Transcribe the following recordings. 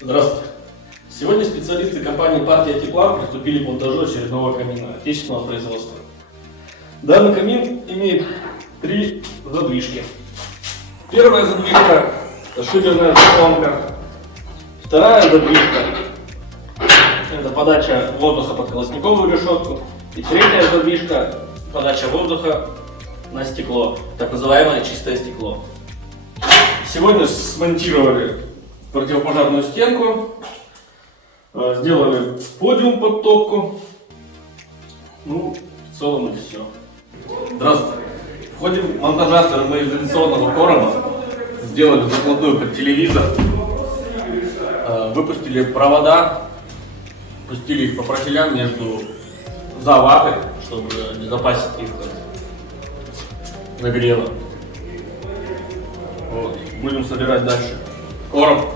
Здравствуйте. Сегодня специалисты компании «Партия тепла» приступили к монтажу очередного камина отечественного производства. Данный камин имеет 3 задвижки. Первая задвижка – расширенная заслонка. Вторая задвижка – это подача воздуха под колосниковую решетку. И третья задвижка – подача воздуха на стекло, так называемое чистое стекло. Сегодня смонтировали противопожарную стенку, сделали подиум под топку. Ну, в целом и все. Здравствуйте. В ходе монтажа термоизоляционного короба сделали закладную под телевизор, выпустили провода, пустили их по профилям между заваты, чтобы обезопасить их от нагрева. Вот. Будем собирать дальше короб.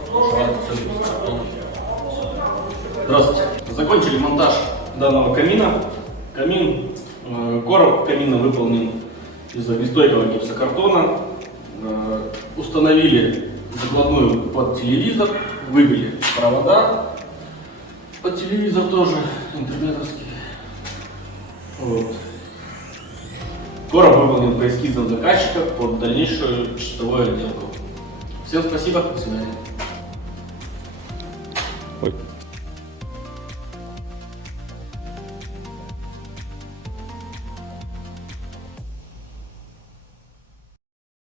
Здравствуйте. Закончили монтаж данного камина. Короб камина выполнен из огнестойкого гипсокартона. Установили закладную под телевизор, вывели провода под телевизор тоже, интернетовский. Вот. Короб выполнен по эскизам заказчика под дальнейшую чистовую отделку. Всем спасибо, до свидания.